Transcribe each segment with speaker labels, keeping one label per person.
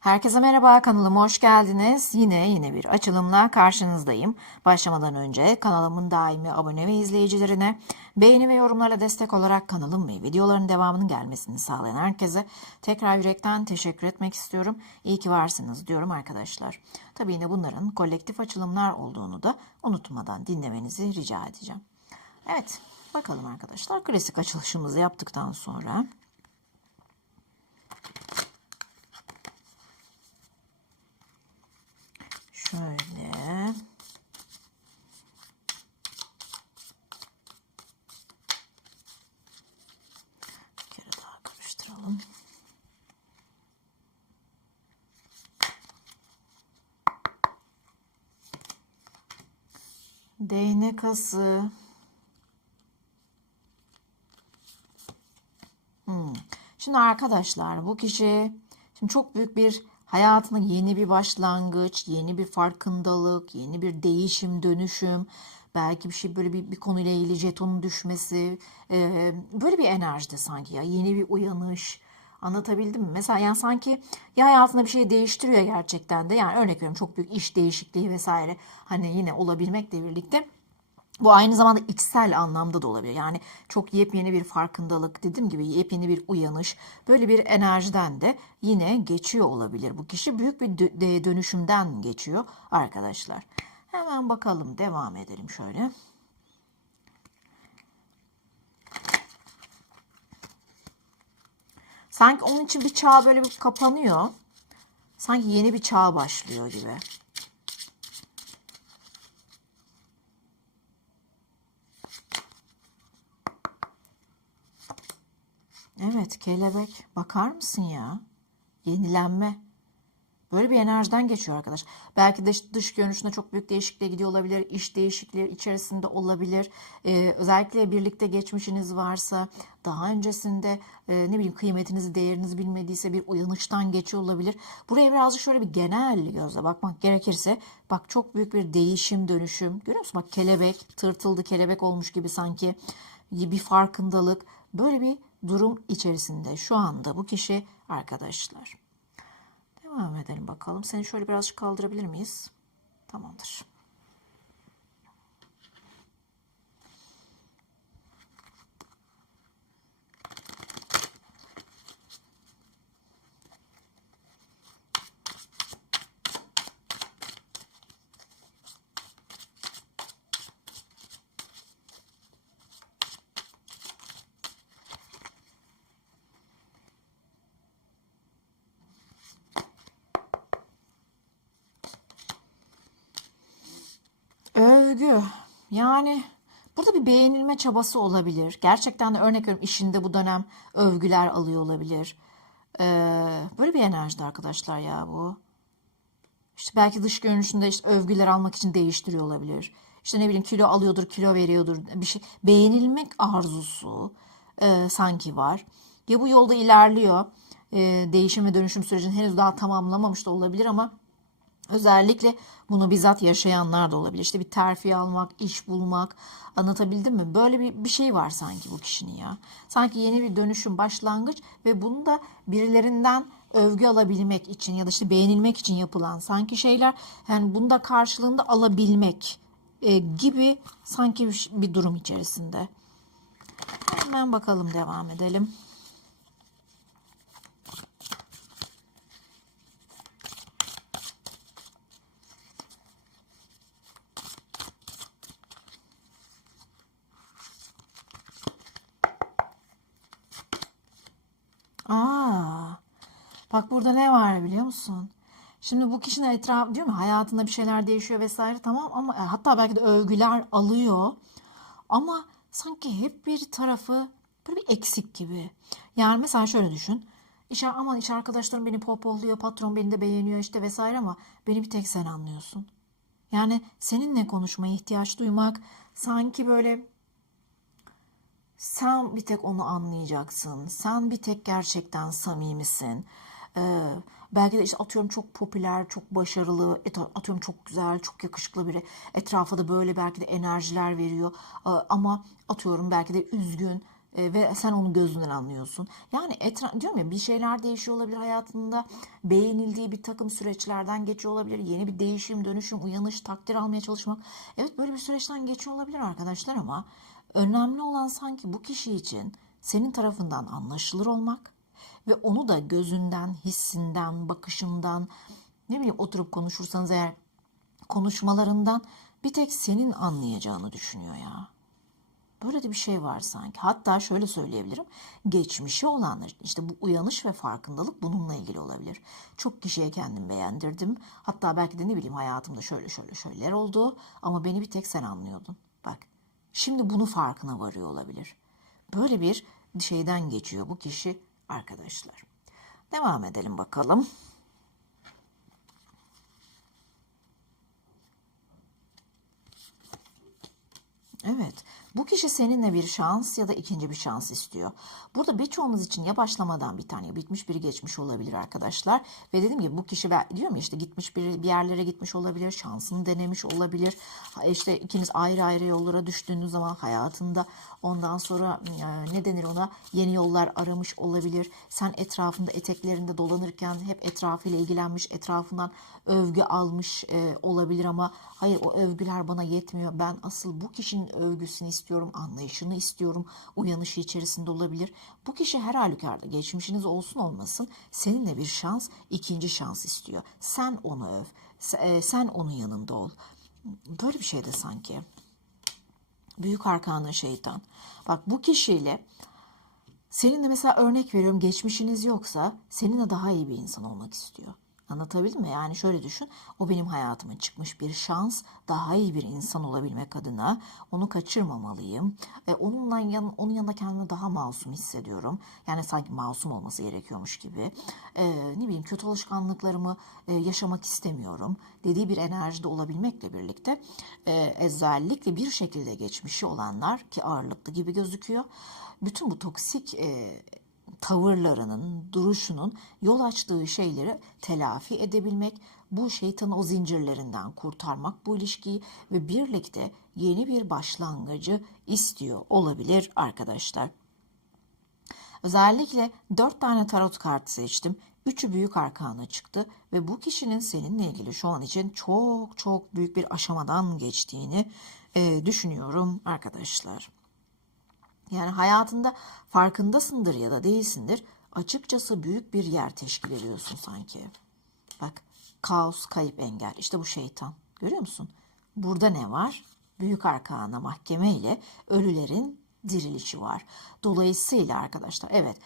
Speaker 1: Herkese merhaba kanalıma hoş geldiniz. Yine yine bir açılımla karşınızdayım. Başlamadan önce kanalımın daimi abone ve izleyicilerine beğeni ve yorumlarla destek olarak kanalım ve videoların devamının gelmesini sağlayan herkese tekrar yürekten teşekkür etmek istiyorum. İyi ki varsınız diyorum arkadaşlar. Tabii yine bunların kolektif açılımlar olduğunu da unutmadan dinlemenizi rica edeceğim. Evet bakalım arkadaşlar klasik açılışımızı yaptıktan sonra Şöyle. Bir kere daha karıştıralım. Değnek ası. Hmm. Şimdi arkadaşlar bu kişi şimdi çok büyük bir hayatına yeni bir başlangıç, yeni bir farkındalık, yeni bir değişim, dönüşüm, belki bir şey böyle bir, bir konuyla ilgili jetonun düşmesi, e, böyle bir enerjide sanki ya yeni bir uyanış. Anlatabildim mi? Mesela yani sanki ya hayatında bir şey değiştiriyor gerçekten de. Yani örnek veriyorum çok büyük iş değişikliği vesaire. Hani yine olabilmekle birlikte bu aynı zamanda içsel anlamda da olabilir. Yani çok yepyeni bir farkındalık, dediğim gibi yepyeni bir uyanış, böyle bir enerjiden de yine geçiyor olabilir. Bu kişi büyük bir dö- dönüşümden geçiyor arkadaşlar. Hemen bakalım, devam edelim şöyle. Sanki onun için bir çağ böyle bir kapanıyor. Sanki yeni bir çağ başlıyor gibi. Evet kelebek bakar mısın ya? Yenilenme. Böyle bir enerjiden geçiyor arkadaş. Belki de dış görünüşünde çok büyük değişikliğe gidiyor olabilir. İş değişikliği içerisinde olabilir. Ee, özellikle birlikte geçmişiniz varsa daha öncesinde e, ne bileyim kıymetinizi, değerinizi bilmediyse bir uyanıştan geçiyor olabilir. Buraya birazcık şöyle bir genel gözle bakmak gerekirse bak çok büyük bir değişim, dönüşüm. Görüyor musun? Bak kelebek, tırtıldı kelebek olmuş gibi sanki bir farkındalık. Böyle bir durum içerisinde şu anda bu kişi arkadaşlar. Devam edelim bakalım. Seni şöyle birazcık kaldırabilir miyiz? Tamamdır. Övgü. Yani burada bir beğenilme çabası olabilir. Gerçekten de örnek veriyorum işinde bu dönem övgüler alıyor olabilir. Ee, böyle bir enerjide arkadaşlar ya bu. İşte belki dış görünüşünde işte övgüler almak için değiştiriyor olabilir. İşte ne bileyim kilo alıyordur, kilo veriyordur. Bir şey beğenilmek arzusu e, sanki var. Ya bu yolda ilerliyor. E, değişim ve dönüşüm sürecini henüz daha tamamlamamış da olabilir ama Özellikle bunu bizzat yaşayanlar da olabilir. İşte bir terfi almak, iş bulmak anlatabildim mi? Böyle bir, bir şey var sanki bu kişinin ya. Sanki yeni bir dönüşüm başlangıç ve bunu da birilerinden övgü alabilmek için ya da işte beğenilmek için yapılan sanki şeyler yani bunu da karşılığında alabilmek e, gibi sanki bir, durum içerisinde. Hemen bakalım devam edelim. Aa, bak burada ne var biliyor musun? Şimdi bu kişinin etrafı diyor mu hayatında bir şeyler değişiyor vesaire tamam ama e, hatta belki de övgüler alıyor. Ama sanki hep bir tarafı böyle bir eksik gibi. Yani mesela şöyle düşün. İş, aman iş arkadaşlarım beni pohpohluyor, patron beni de beğeniyor işte vesaire ama beni bir tek sen anlıyorsun. Yani seninle konuşmaya ihtiyaç duymak sanki böyle sen bir tek onu anlayacaksın. Sen bir tek gerçekten samimisin. Ee, belki de işte atıyorum çok popüler, çok başarılı, atıyorum çok güzel, çok yakışıklı biri. Etrafa da böyle belki de enerjiler veriyor. Ee, ama atıyorum belki de üzgün E, ve sen onu gözünden anlıyorsun. Yani etra diyorum ya bir şeyler değişiyor olabilir hayatında. Beğenildiği bir takım süreçlerden geçiyor olabilir. Yeni bir değişim, dönüşüm, uyanış, takdir almaya çalışmak. Evet böyle bir süreçten geçiyor olabilir arkadaşlar ama önemli olan sanki bu kişi için senin tarafından anlaşılır olmak ve onu da gözünden, hissinden, bakışından, ne bileyim oturup konuşursanız eğer konuşmalarından bir tek senin anlayacağını düşünüyor ya. Böyle de bir şey var sanki. Hatta şöyle söyleyebilirim. Geçmişi olanlar işte bu uyanış ve farkındalık bununla ilgili olabilir. Çok kişiye kendim beğendirdim. Hatta belki de ne bileyim hayatımda şöyle şöyle şeyler oldu ama beni bir tek sen anlıyordun. Bak şimdi bunu farkına varıyor olabilir. Böyle bir şeyden geçiyor bu kişi arkadaşlar. Devam edelim bakalım. Evet. Bu kişi seninle bir şans ya da ikinci bir şans istiyor. Burada birçoğunuz için ya başlamadan bir tane bitmiş biri geçmiş olabilir arkadaşlar. Ve dediğim gibi bu kişi diyorum ya işte gitmiş bir, bir yerlere gitmiş olabilir. Şansını denemiş olabilir. İşte ikiniz ayrı ayrı yollara düştüğünüz zaman hayatında ondan sonra e, ne denir ona yeni yollar aramış olabilir. Sen etrafında eteklerinde dolanırken hep etrafıyla ilgilenmiş, etrafından övgü almış e, olabilir ama hayır o övgüler bana yetmiyor. Ben asıl bu kişinin övgüsünü anlayışını istiyorum. Uyanışı içerisinde olabilir. Bu kişi her halükarda geçmişiniz olsun olmasın seninle bir şans, ikinci şans istiyor. Sen onu öv, e, sen onun yanında ol. Böyle bir şey de sanki. Büyük arkanın şeytan. Bak bu kişiyle Seninle mesela örnek veriyorum geçmişiniz yoksa seninle daha iyi bir insan olmak istiyor. Anlatabildim mi? Yani şöyle düşün. O benim hayatıma çıkmış bir şans. Daha iyi bir insan olabilmek adına onu kaçırmamalıyım. E, onunla yan, onun yanında kendimi daha masum hissediyorum. Yani sanki masum olması gerekiyormuş gibi. E, ne bileyim kötü alışkanlıklarımı e, yaşamak istemiyorum. Dediği bir enerjide olabilmekle birlikte e, özellikle bir şekilde geçmişi olanlar ki ağırlıklı gibi gözüküyor bütün bu toksik e, tavırlarının, duruşunun yol açtığı şeyleri telafi edebilmek, bu şeytanı o zincirlerinden kurtarmak bu ilişkiyi ve birlikte yeni bir başlangıcı istiyor olabilir arkadaşlar. Özellikle dört tane tarot kartı seçtim. Üçü büyük arkana çıktı ve bu kişinin seninle ilgili şu an için çok çok büyük bir aşamadan geçtiğini e, düşünüyorum arkadaşlar. Yani hayatında farkındasındır ya da değilsindir. Açıkçası büyük bir yer teşkil ediyorsun sanki. Bak kaos, kayıp, engel. İşte bu şeytan. Görüyor musun? Burada ne var? Büyük arkana mahkeme ile ölülerin dirilişi var. Dolayısıyla arkadaşlar evet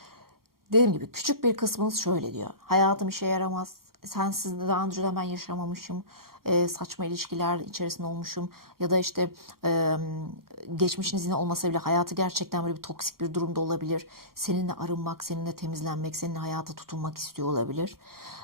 Speaker 1: dediğim gibi küçük bir kısmınız şöyle diyor. Hayatım işe yaramaz. Sensiz daha önceden ben yaşamamışım. Ee, saçma ilişkiler içerisinde olmuşum. Ya da işte e, geçmişiniz yine olmasa bile hayatı gerçekten böyle bir toksik bir durumda olabilir. Seninle arınmak, seninle temizlenmek, seninle hayata tutunmak istiyor olabilir.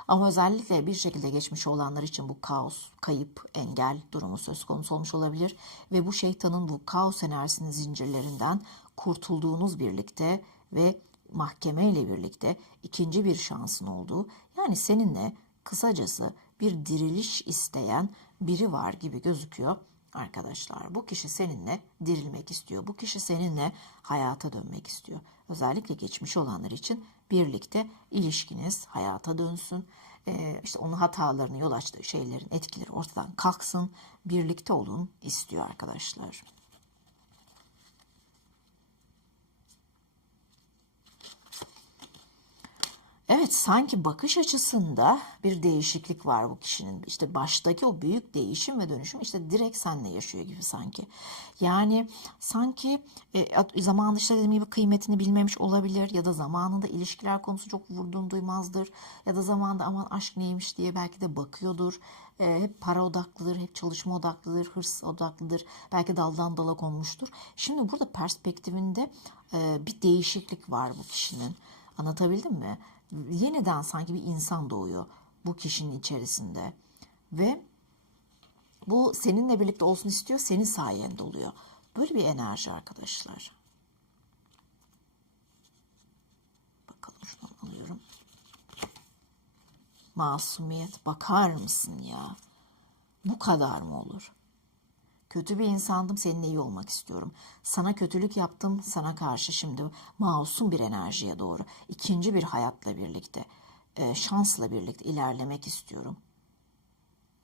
Speaker 1: Ama özellikle bir şekilde geçmiş olanlar için bu kaos, kayıp, engel durumu söz konusu olmuş olabilir. Ve bu şeytanın bu kaos enerjisinin zincirlerinden kurtulduğunuz birlikte ve mahkeme ile birlikte ikinci bir şansın olduğu yani seninle kısacası bir diriliş isteyen biri var gibi gözüküyor arkadaşlar. Bu kişi seninle dirilmek istiyor. Bu kişi seninle hayata dönmek istiyor. Özellikle geçmiş olanlar için birlikte ilişkiniz hayata dönsün. Ee, işte onun hatalarını yol açtığı şeylerin etkileri ortadan kalksın. Birlikte olun istiyor arkadaşlar. Evet sanki bakış açısında bir değişiklik var bu kişinin. İşte baştaki o büyük değişim ve dönüşüm işte direkt senle yaşıyor gibi sanki. Yani sanki e, zamanında işte dediğim gibi kıymetini bilmemiş olabilir ya da zamanında ilişkiler konusu çok vurduğunu duymazdır. Ya da zamanında aman aşk neymiş diye belki de bakıyordur. E, hep para odaklıdır, hep çalışma odaklıdır, hırs odaklıdır. Belki daldan dala konmuştur. Şimdi burada perspektifinde e, bir değişiklik var bu kişinin. Anlatabildim mi? Yeniden sanki bir insan doğuyor bu kişinin içerisinde ve bu seninle birlikte olsun istiyor, senin sayende oluyor. Böyle bir enerji arkadaşlar. Bakalım şuradan alıyorum. Masumiyet bakar mısın ya? Bu kadar mı olur? Kötü bir insandım, seninle iyi olmak istiyorum. Sana kötülük yaptım, sana karşı şimdi masum bir enerjiye doğru, ikinci bir hayatla birlikte, e, şansla birlikte ilerlemek istiyorum.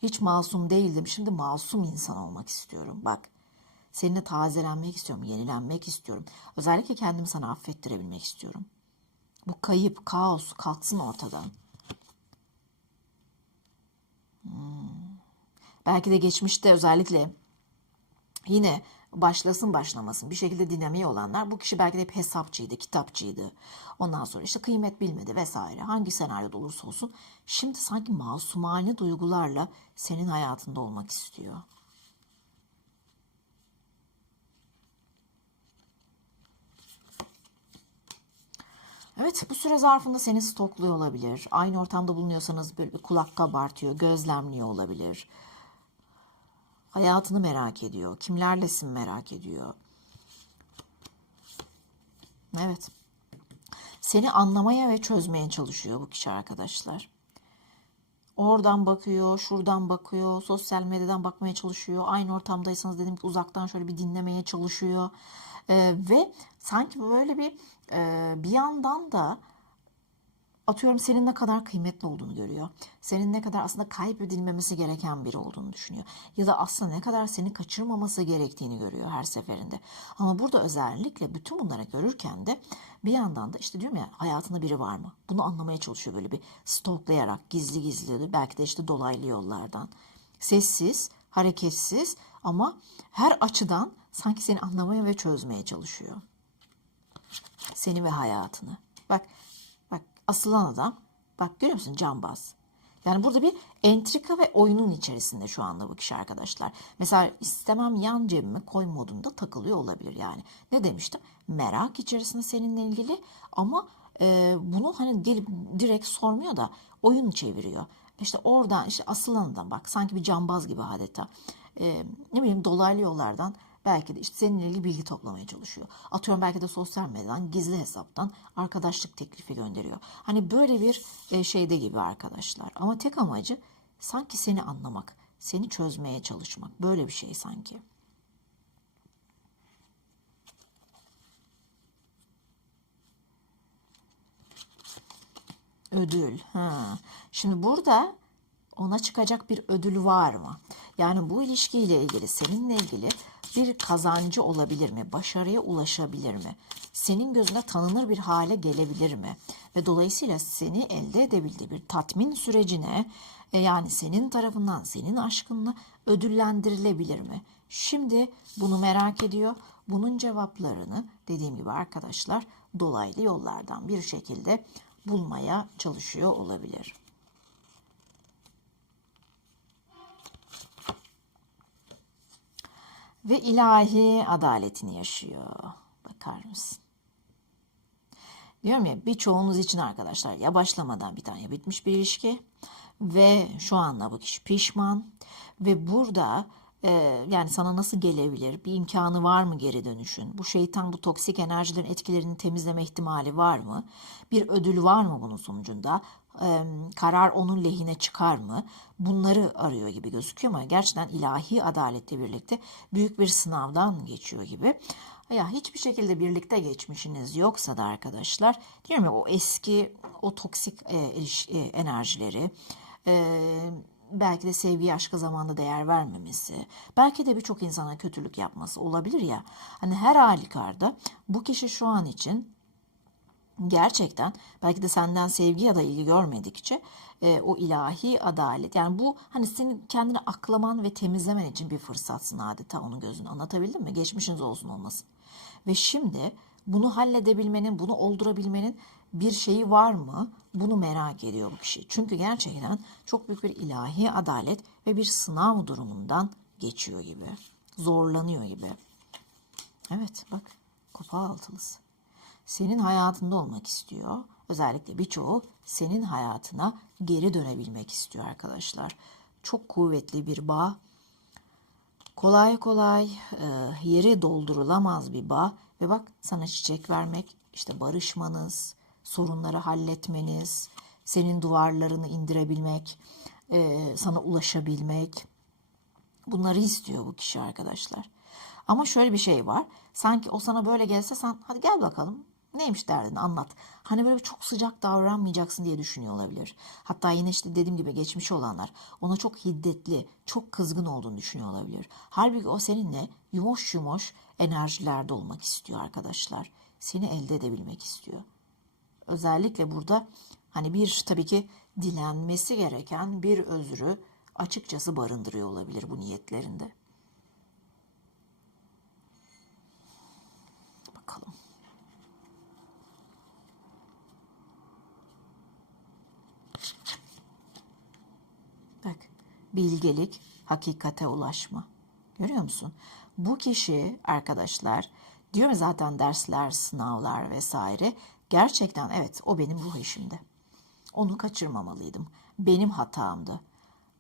Speaker 1: Hiç masum değildim, şimdi masum insan olmak istiyorum. Bak, seninle tazelenmek istiyorum, yenilenmek istiyorum. Özellikle kendimi sana affettirebilmek istiyorum. Bu kayıp, kaos kalksın ortadan. Belki de geçmişte özellikle yine başlasın başlamasın bir şekilde dinamiği olanlar bu kişi belki de hep hesapçıydı, kitapçıydı. Ondan sonra işte kıymet bilmedi vesaire. Hangi senaryoda olursa olsun şimdi sanki masumane duygularla senin hayatında olmak istiyor. Evet bu süre zarfında seni stokluyor olabilir. Aynı ortamda bulunuyorsanız böyle kulak kabartıyor, gözlemliyor olabilir. Hayatını merak ediyor. Kimlerlesin merak ediyor. Evet. Seni anlamaya ve çözmeye çalışıyor bu kişi arkadaşlar. Oradan bakıyor, şuradan bakıyor, sosyal medyadan bakmaya çalışıyor. Aynı ortamdaysanız dedim ki uzaktan şöyle bir dinlemeye çalışıyor. Ee, ve sanki böyle bir e, bir yandan da atıyorum senin ne kadar kıymetli olduğunu görüyor. Senin ne kadar aslında kaybedilmemesi gereken biri olduğunu düşünüyor. Ya da aslında ne kadar seni kaçırmaması gerektiğini görüyor her seferinde. Ama burada özellikle bütün bunları görürken de bir yandan da işte diyorum ya hayatında biri var mı? Bunu anlamaya çalışıyor böyle bir stoklayarak gizli gizli belki de işte dolaylı yollardan. Sessiz, hareketsiz ama her açıdan sanki seni anlamaya ve çözmeye çalışıyor. Seni ve hayatını. Bak asılan adam. Bak görüyor musun cambaz. Yani burada bir entrika ve oyunun içerisinde şu anda bu kişi arkadaşlar. Mesela istemem yan cebime koy modunda takılıyor olabilir yani. Ne demiştim? Merak içerisinde seninle ilgili ama e, bunu hani dil, direkt sormuyor da oyun çeviriyor. İşte oradan işte asılan adam bak sanki bir cambaz gibi adeta. E, ne bileyim dolaylı yollardan Belki de işte seninle ilgili bilgi toplamaya çalışıyor. Atıyorum belki de sosyal medyadan gizli hesaptan arkadaşlık teklifi gönderiyor. Hani böyle bir e, şeyde gibi arkadaşlar. Ama tek amacı sanki seni anlamak, seni çözmeye çalışmak. Böyle bir şey sanki. Ödül. Ha. Şimdi burada ona çıkacak bir ödül var mı? Yani bu ilişkiyle ilgili, seninle ilgili bir kazancı olabilir mi? Başarıya ulaşabilir mi? Senin gözünde tanınır bir hale gelebilir mi? Ve dolayısıyla seni elde edebildiği bir tatmin sürecine e, yani senin tarafından senin aşkınla ödüllendirilebilir mi? Şimdi bunu merak ediyor. Bunun cevaplarını dediğim gibi arkadaşlar dolaylı yollardan bir şekilde bulmaya çalışıyor olabilir. Ve ilahi adaletini yaşıyor. Bakar mısın? Diyorum ya birçoğunuz için arkadaşlar ya başlamadan bir tane bitmiş bir ilişki ve şu anda bu kişi pişman ve burada e, yani sana nasıl gelebilir bir imkanı var mı geri dönüşün bu şeytan bu toksik enerjilerin etkilerini temizleme ihtimali var mı bir ödül var mı bunun sonucunda e, karar onun lehine çıkar mı? Bunları arıyor gibi gözüküyor ama gerçekten ilahi adaletle birlikte büyük bir sınavdan geçiyor gibi. Ya hiçbir şekilde birlikte geçmişiniz yoksa da arkadaşlar diyorum ya o eski o toksik e, e, enerjileri e, belki de sevgi aşka zamanda değer vermemesi, belki de birçok insana kötülük yapması olabilir ya. Hani her halükarda bu kişi şu an için gerçekten belki de senden sevgi ya da ilgi görmedikçe e, o ilahi adalet yani bu hani senin kendini aklaman ve temizlemen için bir fırsatsın adeta onun gözünü anlatabildim mi? Geçmişiniz olsun olmasın. Ve şimdi bunu halledebilmenin, bunu oldurabilmenin bir şeyi var mı? Bunu merak ediyor bu kişi. Çünkü gerçekten çok büyük bir ilahi adalet ve bir sınav durumundan geçiyor gibi. Zorlanıyor gibi. Evet bak kupa altılısı senin hayatında olmak istiyor. Özellikle birçoğu senin hayatına geri dönebilmek istiyor arkadaşlar. Çok kuvvetli bir bağ. Kolay kolay e, yeri doldurulamaz bir bağ. Ve bak sana çiçek vermek, işte barışmanız, sorunları halletmeniz, senin duvarlarını indirebilmek, e, sana ulaşabilmek, Bunları istiyor bu kişi arkadaşlar. Ama şöyle bir şey var. Sanki o sana böyle gelse sen hadi gel bakalım. Neymiş derdin anlat. Hani böyle çok sıcak davranmayacaksın diye düşünüyor olabilir. Hatta yine işte dediğim gibi geçmiş olanlar ona çok hiddetli, çok kızgın olduğunu düşünüyor olabilir. Halbuki o seninle yumuş yumuş enerjilerde olmak istiyor arkadaşlar. Seni elde edebilmek istiyor. Özellikle burada hani bir tabii ki dilenmesi gereken bir özrü açıkçası barındırıyor olabilir bu niyetlerinde. Bakalım. Bak, bilgelik, hakikate ulaşma. Görüyor musun? Bu kişi arkadaşlar, diyorum zaten dersler, sınavlar vesaire. Gerçekten evet o benim ruh eşimdi. Onu kaçırmamalıydım. Benim hatamdı.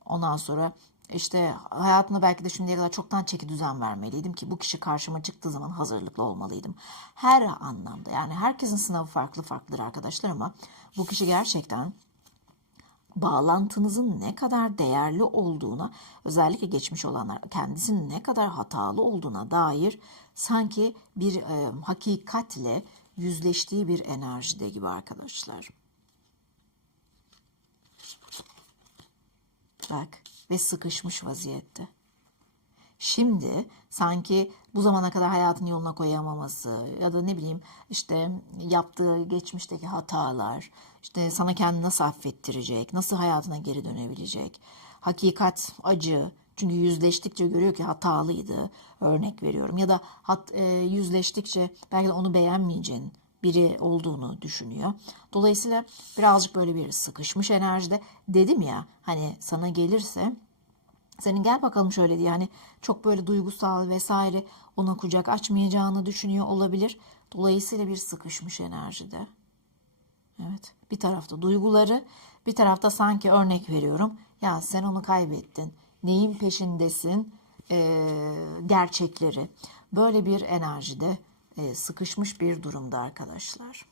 Speaker 1: Ondan sonra işte hayatımda belki de şimdiye kadar çoktan çeki düzen vermeliydim ki bu kişi karşıma çıktığı zaman hazırlıklı olmalıydım. Her anlamda yani herkesin sınavı farklı farklıdır arkadaşlar ama bu kişi gerçekten bağlantınızın ne kadar değerli olduğuna, özellikle geçmiş olanlar kendisinin ne kadar hatalı olduğuna dair sanki bir e, hakikatle yüzleştiği bir enerjide gibi arkadaşlar. Bak ve sıkışmış vaziyette. Şimdi sanki bu zamana kadar hayatını yoluna koyamaması ya da ne bileyim işte yaptığı geçmişteki hatalar, işte sana kendini nasıl affettirecek, nasıl hayatına geri dönebilecek. Hakikat acı. Çünkü yüzleştikçe görüyor ki hatalıydı. Örnek veriyorum. Ya da hat, e, yüzleştikçe belki de onu beğenmeyeceğin biri olduğunu düşünüyor. Dolayısıyla birazcık böyle bir sıkışmış enerjide. Dedim ya hani sana gelirse senin gel bakalım şöyle diye hani çok böyle duygusal vesaire ona kucak açmayacağını düşünüyor olabilir. Dolayısıyla bir sıkışmış enerjide. Evet bir tarafta duyguları bir tarafta sanki örnek veriyorum. Ya sen onu kaybettin. Neyin peşindesin? Ee, gerçekleri. Böyle bir enerjide e, sıkışmış bir durumda arkadaşlar.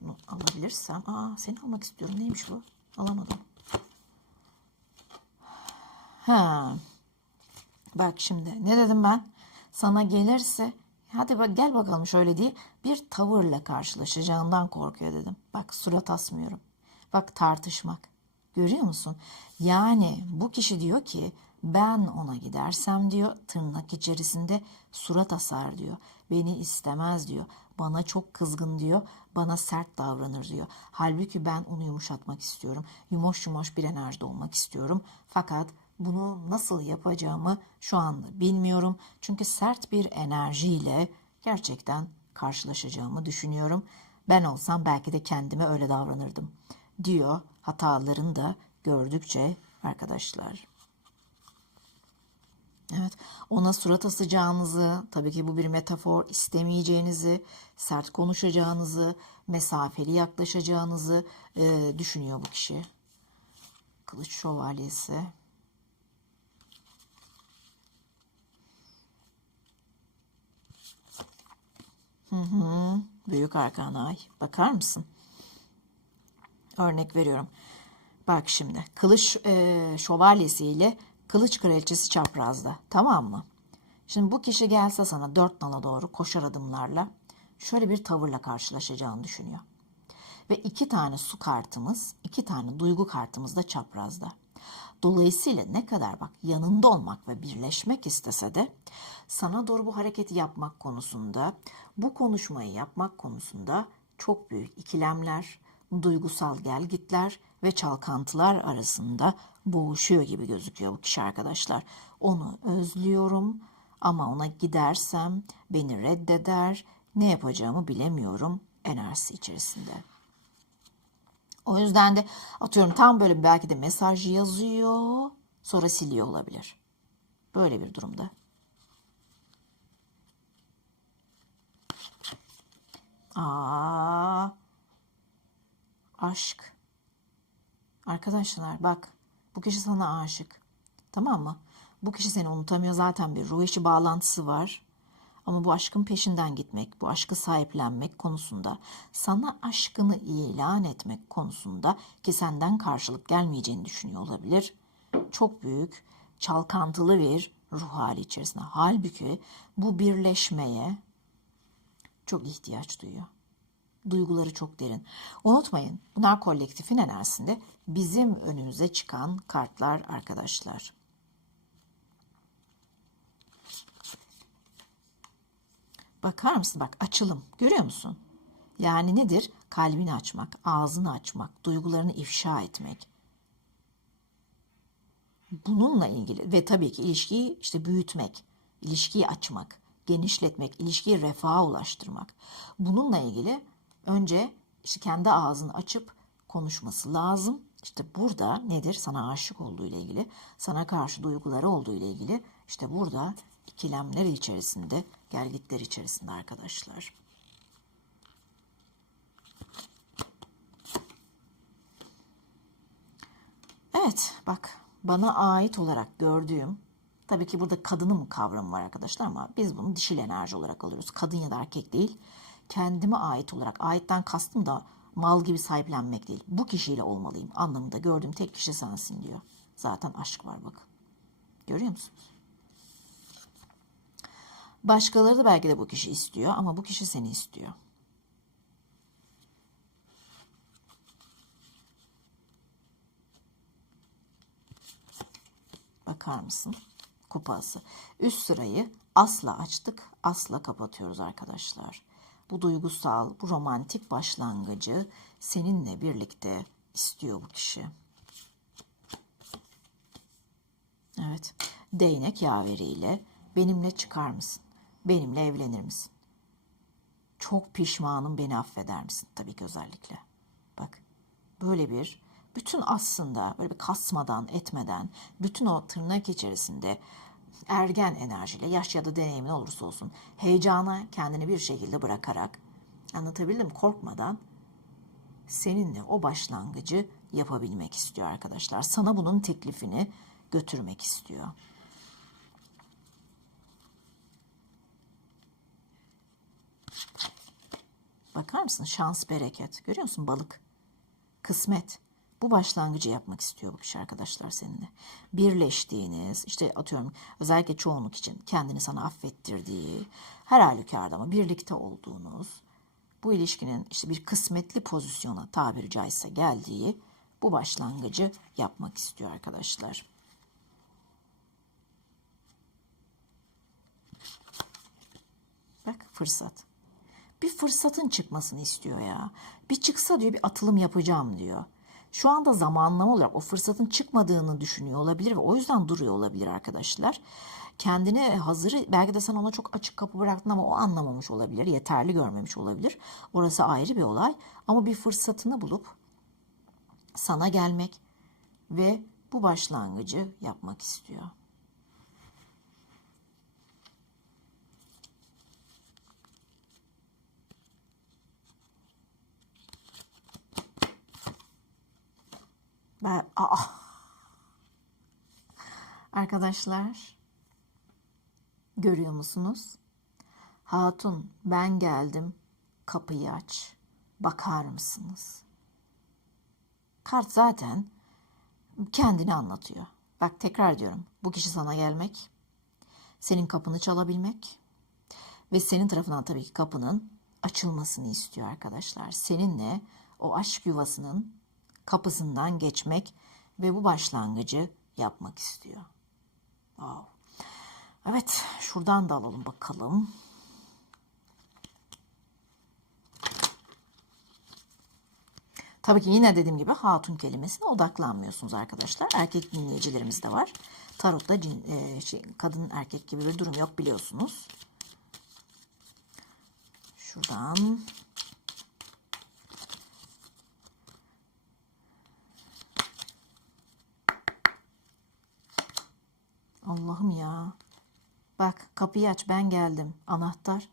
Speaker 1: Şunu alabilirsem. Aa seni almak istiyorum. Neymiş bu? Alamadım. Ha. Bak şimdi ne dedim ben? Sana gelirse hadi bak gel bakalım şöyle diye bir tavırla karşılaşacağından korkuyor dedim. Bak surat asmıyorum. Bak tartışmak. Görüyor musun? Yani bu kişi diyor ki ben ona gidersem diyor tırnak içerisinde surat asar diyor. Beni istemez diyor. Bana çok kızgın diyor. Bana sert davranır diyor. Halbuki ben onu yumuşatmak istiyorum. Yumuş yumuş bir enerjide olmak istiyorum. Fakat bunu nasıl yapacağımı şu anda bilmiyorum. Çünkü sert bir enerjiyle gerçekten karşılaşacağımı düşünüyorum. Ben olsam belki de kendime öyle davranırdım diyor hatalarını da gördükçe arkadaşlar. Evet, ona surat asacağınızı, tabii ki bu bir metafor, istemeyeceğinizi, sert konuşacağınızı, mesafeli yaklaşacağınızı e, düşünüyor bu kişi. Kılıç şövalyesi. Hı hı, büyük arkanay. Bakar mısın? Örnek veriyorum. Bak şimdi, kılıç e, şövalyesiyle Kılıç kraliçesi çaprazda. Tamam mı? Şimdi bu kişi gelse sana dört nala doğru koşar adımlarla şöyle bir tavırla karşılaşacağını düşünüyor. Ve iki tane su kartımız, iki tane duygu kartımız da çaprazda. Dolayısıyla ne kadar bak yanında olmak ve birleşmek istese de sana doğru bu hareketi yapmak konusunda, bu konuşmayı yapmak konusunda çok büyük ikilemler, duygusal gelgitler ve çalkantılar arasında boğuşuyor gibi gözüküyor bu kişi arkadaşlar. Onu özlüyorum ama ona gidersem beni reddeder, ne yapacağımı bilemiyorum enerjisi içerisinde. O yüzden de atıyorum tam böyle belki de mesaj yazıyor sonra siliyor olabilir. Böyle bir durumda. Aa, aşk. Arkadaşlar bak bu kişi sana aşık. Tamam mı? Bu kişi seni unutamıyor zaten bir ruh işi bağlantısı var. Ama bu aşkın peşinden gitmek, bu aşkı sahiplenmek konusunda, sana aşkını ilan etmek konusunda ki senden karşılık gelmeyeceğini düşünüyor olabilir. Çok büyük, çalkantılı bir ruh hali içerisinde. Halbuki bu birleşmeye çok ihtiyaç duyuyor. Duyguları çok derin. Unutmayın bunlar kolektifin enerjisinde bizim önümüze çıkan kartlar arkadaşlar. Bakar mısın? Bak açılım. Görüyor musun? Yani nedir? Kalbini açmak, ağzını açmak, duygularını ifşa etmek. Bununla ilgili ve tabii ki ilişkiyi işte büyütmek, ilişkiyi açmak, genişletmek, ilişkiyi refaha ulaştırmak. Bununla ilgili önce işte kendi ağzını açıp konuşması lazım. İşte burada nedir? Sana aşık olduğu ile ilgili, sana karşı duyguları olduğu ile ilgili işte burada ikilemler içerisinde, gelgitler içerisinde arkadaşlar. Evet, bak bana ait olarak gördüğüm, tabii ki burada kadının kavramı var arkadaşlar ama biz bunu dişil enerji olarak alıyoruz. Kadın ya da erkek değil. Kendime ait olarak, aitten kastım da mal gibi sahiplenmek değil. Bu kişiyle olmalıyım anlamında gördüğüm tek kişi sensin diyor. Zaten aşk var bakın. Görüyor musunuz? Başkaları da belki de bu kişi istiyor ama bu kişi seni istiyor. Bakar mısın? Kupası. Üst sırayı asla açtık, asla kapatıyoruz arkadaşlar. Bu duygusal, bu romantik başlangıcı seninle birlikte istiyor bu kişi. Evet. Değnek yaveriyle benimle çıkar mısın? Benimle evlenir misin? Çok pişmanım beni affeder misin? Tabii ki özellikle. Bak böyle bir bütün aslında böyle bir kasmadan etmeden bütün o tırnak içerisinde ergen enerjiyle yaş ya da deneyimin olursa olsun heyecana kendini bir şekilde bırakarak anlatabildim korkmadan seninle o başlangıcı yapabilmek istiyor arkadaşlar. Sana bunun teklifini götürmek istiyor. Bakar mısın? Şans, bereket. Görüyor musun? Balık. Kısmet. Bu başlangıcı yapmak istiyor bu kişi arkadaşlar seninle. Birleştiğiniz, işte atıyorum özellikle çoğunluk için kendini sana affettirdiği, her halükarda ama birlikte olduğunuz, bu ilişkinin işte bir kısmetli pozisyona tabiri caizse geldiği bu başlangıcı yapmak istiyor arkadaşlar. Bak fırsat. Bir fırsatın çıkmasını istiyor ya. Bir çıksa diyor bir atılım yapacağım diyor. Şu anda zamanlama olarak o fırsatın çıkmadığını düşünüyor olabilir ve o yüzden duruyor olabilir arkadaşlar. Kendini hazır belki de sen ona çok açık kapı bıraktın ama o anlamamış olabilir. Yeterli görmemiş olabilir. Orası ayrı bir olay. Ama bir fırsatını bulup sana gelmek ve bu başlangıcı yapmak istiyor. Ben, aa. Arkadaşlar görüyor musunuz? Hatun ben geldim kapıyı aç bakar mısınız? Kart zaten kendini anlatıyor. Bak tekrar diyorum bu kişi sana gelmek, senin kapını çalabilmek ve senin tarafından tabii ki kapının açılmasını istiyor arkadaşlar. Seninle o aşk yuvasının kapısından geçmek ve bu başlangıcı yapmak istiyor. Wow. Evet, şuradan da alalım bakalım. Tabii ki yine dediğim gibi hatun kelimesine odaklanmıyorsunuz arkadaşlar. Erkek dinleyicilerimiz de var. Tarot'ta cin, e, şey, kadın erkek gibi bir durum yok biliyorsunuz. Şuradan Allah'ım ya. Bak kapıyı aç ben geldim. Anahtar,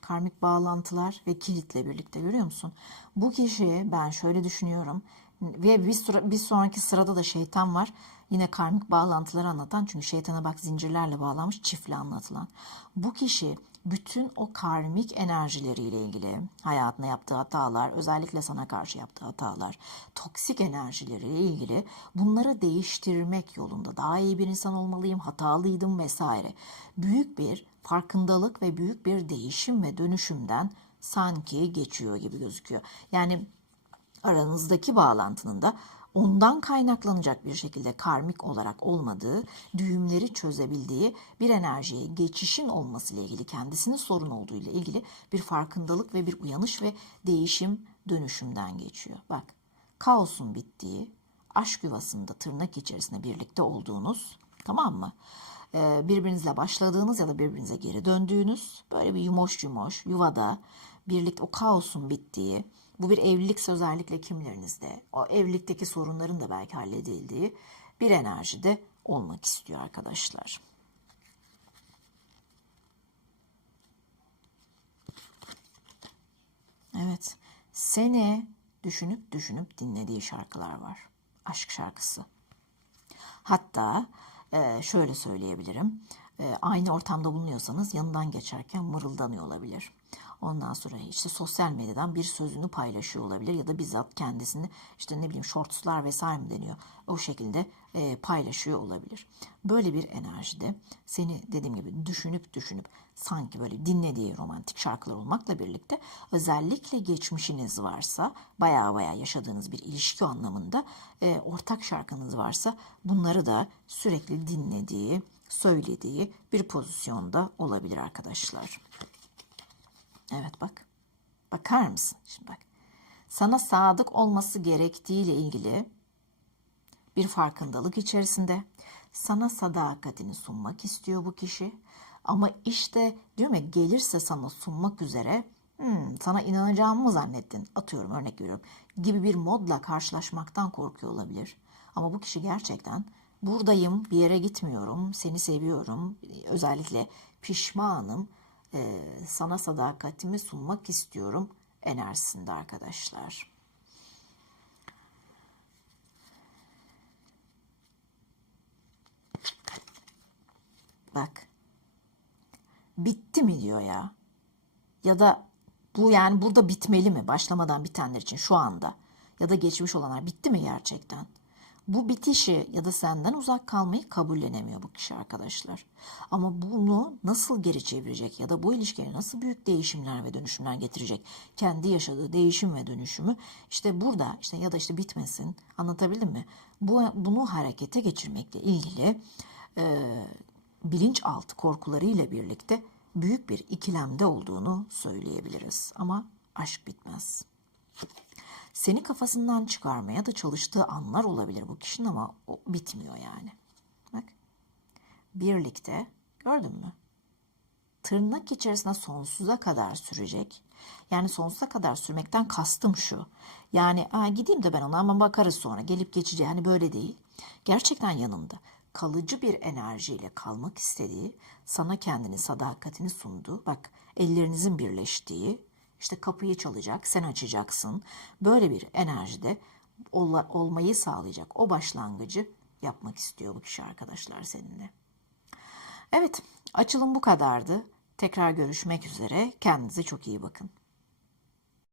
Speaker 1: karmik bağlantılar ve kilitle birlikte görüyor musun? Bu kişi ben şöyle düşünüyorum. Ve bir, bir sonraki sırada da şeytan var. Yine karmik bağlantıları anlatan çünkü şeytana bak zincirlerle bağlanmış çiftli anlatılan. Bu kişi bütün o karmik enerjileriyle ilgili hayatına yaptığı hatalar, özellikle sana karşı yaptığı hatalar, toksik enerjileriyle ilgili bunları değiştirmek yolunda daha iyi bir insan olmalıyım, hatalıydım vesaire. Büyük bir farkındalık ve büyük bir değişim ve dönüşümden sanki geçiyor gibi gözüküyor. Yani aranızdaki bağlantının da ondan kaynaklanacak bir şekilde karmik olarak olmadığı, düğümleri çözebildiği bir enerjiye geçişin olması ile ilgili, kendisinin sorun olduğu ile ilgili bir farkındalık ve bir uyanış ve değişim dönüşümden geçiyor. Bak, kaosun bittiği, aşk yuvasında tırnak içerisinde birlikte olduğunuz, tamam mı? Ee, birbirinizle başladığınız ya da birbirinize geri döndüğünüz, böyle bir yumoş yumoş yuvada birlikte o kaosun bittiği, bu bir evlilikse özellikle kimlerinizde o evlilikteki sorunların da belki halledildiği bir enerjide olmak istiyor arkadaşlar. Evet, seni düşünüp düşünüp dinlediği şarkılar var. Aşk şarkısı. Hatta e, şöyle söyleyebilirim. E, aynı ortamda bulunuyorsanız yanından geçerken mırıldanıyor olabilir. Ondan sonra işte sosyal medyadan bir sözünü paylaşıyor olabilir ya da bizzat kendisini işte ne bileyim shortslar vesaire mi deniyor o şekilde e, paylaşıyor olabilir. Böyle bir enerjide seni dediğim gibi düşünüp düşünüp sanki böyle dinlediği romantik şarkılar olmakla birlikte özellikle geçmişiniz varsa baya baya yaşadığınız bir ilişki anlamında e, ortak şarkınız varsa bunları da sürekli dinlediği, söylediği bir pozisyonda olabilir arkadaşlar. Evet bak. Bakar mısın? Şimdi bak. Sana sadık olması gerektiğiyle ilgili bir farkındalık içerisinde. Sana sadakatini sunmak istiyor bu kişi. Ama işte diyorum ya gelirse sana sunmak üzere hmm, sana inanacağımı mı zannettin? Atıyorum örnek veriyorum. Gibi bir modla karşılaşmaktan korkuyor olabilir. Ama bu kişi gerçekten buradayım, bir yere gitmiyorum, seni seviyorum, özellikle pişmanım e, sana sadakatimi sunmak istiyorum enerjisinde arkadaşlar. Bak. Bitti mi diyor ya. Ya da bu yani burada bitmeli mi? Başlamadan bitenler için şu anda. Ya da geçmiş olanlar bitti mi gerçekten? Bu bitişi ya da senden uzak kalmayı kabullenemiyor bu kişi arkadaşlar. Ama bunu nasıl geri çevirecek ya da bu ilişkiye nasıl büyük değişimler ve dönüşümler getirecek? Kendi yaşadığı değişim ve dönüşümü işte burada işte ya da işte bitmesin anlatabildim mi? Bu, bunu harekete geçirmekle ilgili e, bilinçaltı korkularıyla birlikte büyük bir ikilemde olduğunu söyleyebiliriz. Ama aşk bitmez seni kafasından çıkarmaya da çalıştığı anlar olabilir bu kişinin ama o bitmiyor yani. Bak. Birlikte gördün mü? Tırnak içerisinde sonsuza kadar sürecek. Yani sonsuza kadar sürmekten kastım şu. Yani Aa, gideyim de ben ona ama bakarız sonra gelip geçeceği. Yani böyle değil. Gerçekten yanında kalıcı bir enerjiyle kalmak istediği, sana kendini sadakatini sunduğu, bak ellerinizin birleştiği, işte kapıyı çalacak, sen açacaksın. Böyle bir enerjide ol, olmayı sağlayacak o başlangıcı yapmak istiyor bu kişi arkadaşlar seninle. Evet, açılım bu kadardı. Tekrar görüşmek üzere. Kendinize çok iyi bakın.